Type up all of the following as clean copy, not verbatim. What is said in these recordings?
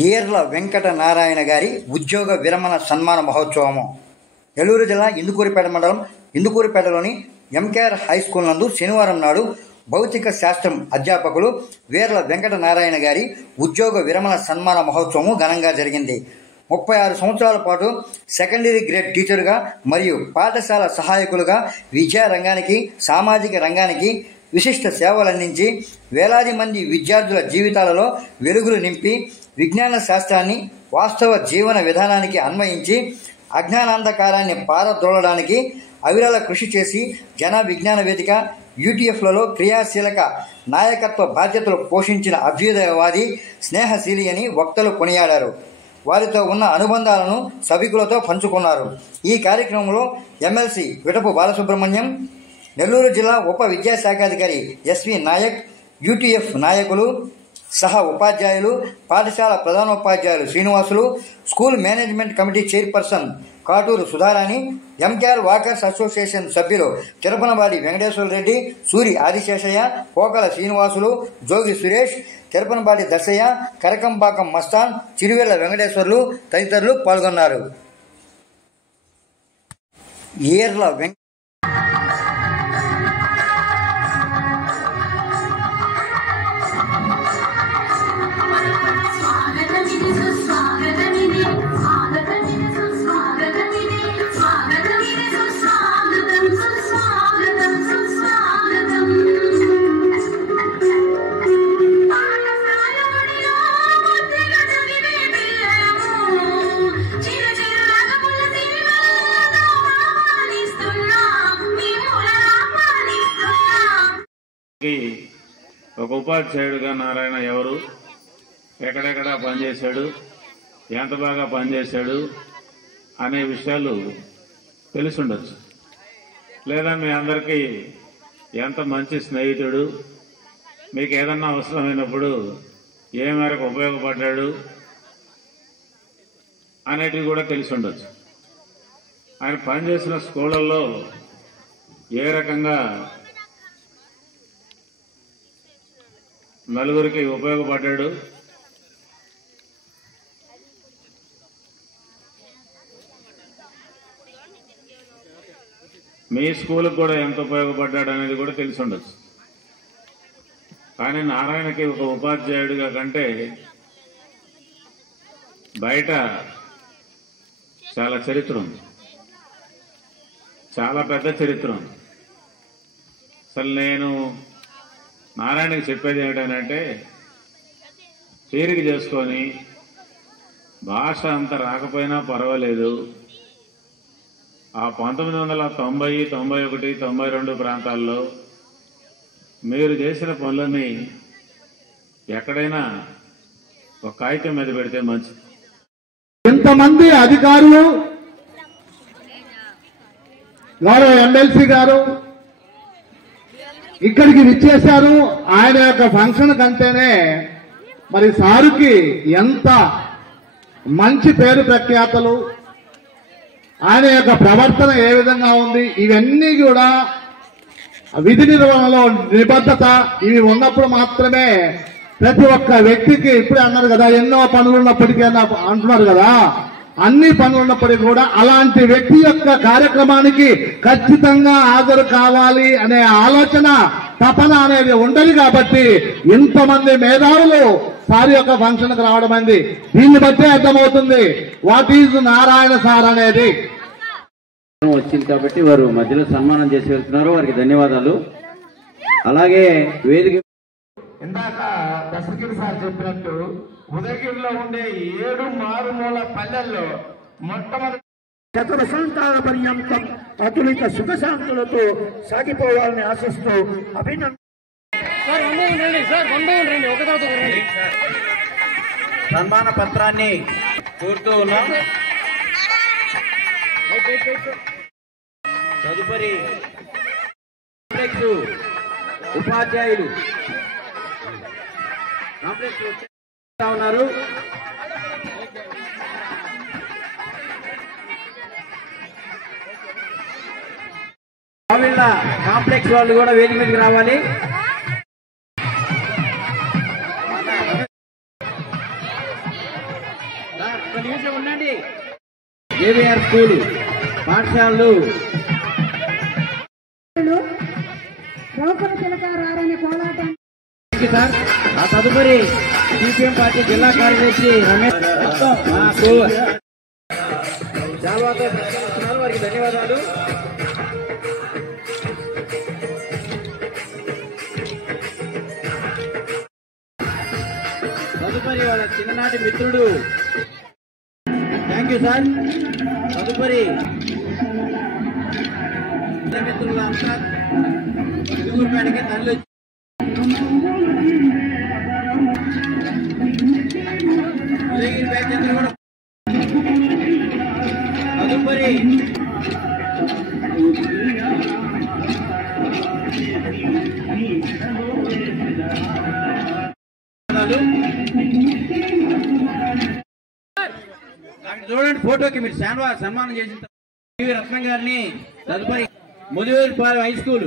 ఈర్ల వెంకట నారాయణ గారి ఉద్యోగ విరమణ సన్మాన మహోత్సవము నెల్లూరు జిల్లా ఇందుకూరిపేట మండలం ఇందుకూరిపేటలోని ఎంకేఆర్ హై స్కూల్ నందు శనివారం నాడు భౌతిక శాస్త్రం అధ్యాపకులు వీర్ల వెంకట నారాయణ గారి ఉద్యోగ విరమణ సన్మాన మహోత్సవము ఘనంగా జరిగింది. 36 సంవత్సరాల పాటు సెకండరీ గ్రేడ్ టీచర్గా మరియు పాఠశాల సహాయకులుగా విద్యా రంగానికి సామాజిక రంగానికి విశిష్ట సేవలందించి వేలాది మంది విద్యార్థుల జీవితాలలో వెలుగులు నింపి విజ్ఞాన శాస్త్రాన్ని వాస్తవ జీవన విధానానికి అన్వయించి అజ్ఞానాంధకారాన్ని పారద్రోలడానికి అవిరళ కృషి చేసి జన విజ్ఞాన వేదిక యూటీఎఫ్లలో క్రియాశీలక నాయకత్వ బాధ్యతలు పోషించిన అభ్యుదయవాది స్నేహశీలి అని వక్తలు కొనియాడారు. వారితో ఉన్న అనుబంధాలను సభికులతో పంచుకున్నారు. ఈ కార్యక్రమంలో ఎమ్మెల్సీ విటపు బాలసుబ్రహ్మణ్యం, నెల్లూరు జిల్లా ఉప విద్యాశాఖాధికారి ఎస్వి నాయక్, యూటీఎఫ్ నాయకులు, సహ ఉపాధ్యాయులు, పాఠశాల ప్రధానోపాధ్యాయులు Srinivasulu, school management committee chairperson Katuru Sudharani, MKR walkers association సభ్యులు తిరుపనబాడి వెంకటేశ్వర రెడ్డి, సూరి ఆదిశేషయ్య, పోకల శ్రీనివాసులు, జోగి సురేష్, తిరుపనబాడి దర్శయ్య, కరకంబాకం మస్తాన్, చిరువేళ్ల వెంకటేశ్వర్లు తదితరులు పాల్గొన్నారు. ఈర్ల ఒక ఉపాధ్యాయుడిగా నారాయణ ఎవరు, ఎక్కడెక్కడ పనిచేశాడు, ఎంత బాగా పనిచేశాడు అనే విషయాలు తెలిసి ఉండొచ్చు. లేదా మీ అందరికీ ఎంత మంచి స్నేహితుడు, మీకు ఏదన్నా అవసరమైనప్పుడు ఏ మేరకు ఉపయోగపడ్డాడు అనేటివి కూడా తెలిసి ఉండొచ్చు. ఆయన పనిచేసిన స్కూళ్ళల్లో ఏ రకంగా నలుగురికి ఉపయోగపడ్డాడు, మీ స్కూల్కి కూడా ఎంత ఉపయోగపడ్డాడు అనేది కూడా తెలిసి ఉండొచ్చు. కానీ నారాయణకి ఒక ఉపాధ్యాయుడిగా కంటే బయట చాలా చరిత్ర ఉంది, చాలా పెద్ద చరిత్ర ఉంది. అసలు నేను నారాయణకి చెప్పేది ఏమిటంటే, తీరిక చేసుకొని భాష అంత రాకపోయినా పర్వాలేదు, ఆ 1990, 91, 92 ప్రాంతాల్లో మీరు చేసిన పనులని ఎక్కడైనా ఒక కాగితం మీద పెడితే మంచిది. ఇంతమంది అధికారులు, గౌరవ ఎమ్మెల్సీ గారు ఇక్కడికి విచ్చేశారు. ఆయన యొక్క ఫంక్షన్ కంటేనే మరి సారుకి ఎంత మంచి పేరు ప్రఖ్యాతలు, ఆయన యొక్క ప్రవర్తన ఏ విధంగా ఉంది, ఇవన్నీ కూడా విధి నిర్వహణలో నిబద్ధత ఇవి ఉన్నప్పుడు మాత్రమే ప్రతి ఒక్క వ్యక్తికి, ఇప్పుడే అన్నారు కదా ఎన్నో పనులు ఉన్నప్పటికీ అంటున్నారు కదా, అన్ని పనులు ఉన్నప్పటికీ కూడా అలాంటి వ్యక్తి యొక్క కార్యక్రమానికి ఖచ్చితంగా హాజరు కావాలి అనే ఆలోచన తపన అనేది ఉండదు. కాబట్టి ఇంతమంది మేధావులు సార్ యొక్క ఫంక్షన్కి రావడం అయింది. దీన్ని బట్టే అర్థమవుతుంది వాట్ ఈజ్ నారాయణ సార్ అనేది. వచ్చింది కాబట్టి వారు మధ్యలో సన్మానం చేసి వెళ్తున్నారు, వారికి ధన్యవాదాలు. అలాగే వేదిక ఇందాక దశగిరి సార్ చెప్పినట్టు ఉదయగిరిలో ఉండే 7 మారుమూల పల్లెల్లో మొట్టమొదటి శతవసంతాల పర్యంతం అతులిత సుఖశాంతులతో సాగిపోవాలని ఆశిస్తూ సన్మాన పత్రాన్ని కోరుతూ ఉన్నాం. తదుపరి ఉపాధ్యాయులు ఉన్నారు. కాంప్లెక్స్ వాళ్ళు కూడా వేదిక మీదకి రావాలి. జేబీఆర్ స్కూల్ పాఠశాలలు సార్. ఆ తదుపరి సిపిఎం పార్టీ జిల్లా కార్యదర్శి రమేష్ జాల్వాతో సత్కరిస్తున్నారు, వారికి ధన్యవాదాలు. తదుపరి వాళ్ళ చిన్ననాటి మిత్రుడు, థ్యాంక్ యూ సార్. తదుపరి మిత్రుల అంతా తిరుగుపేటకి తల్లి తదుపరి చూడండి ఫోటోకి మీరు సన్మానం చేసిన రత్నం గారిని. తదుపరి ముదివేరుపాలెం హై స్కూల్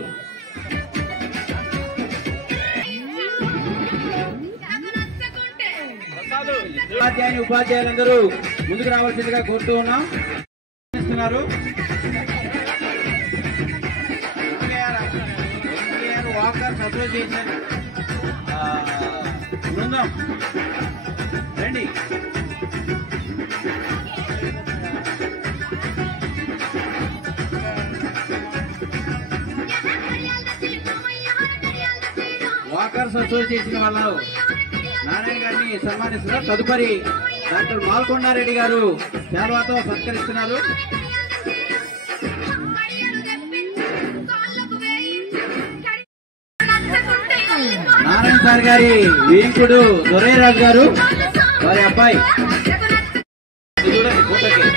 ఉపాధ్యాయులందరూ ముందుకు రావాల్సిందిగా కోరుతూ ఉన్నాం. వాకర్స్ అసోసియేషన్ బృందం రండి. వాకర్స్ అసోసియేషన్ వాళ్ళు నారాయణ గారిని సన్మానిస్తున్నారు. తదుపరి డాక్టర్ మాల్కొండారెడ్డి గారు శాల్వాతో సత్కరిస్తున్నారు. నారాయణ సార్ గారి వీంకుడు దొరైరాజు గారు వారి అబ్బాయి. చూడండి ఫోటోకి.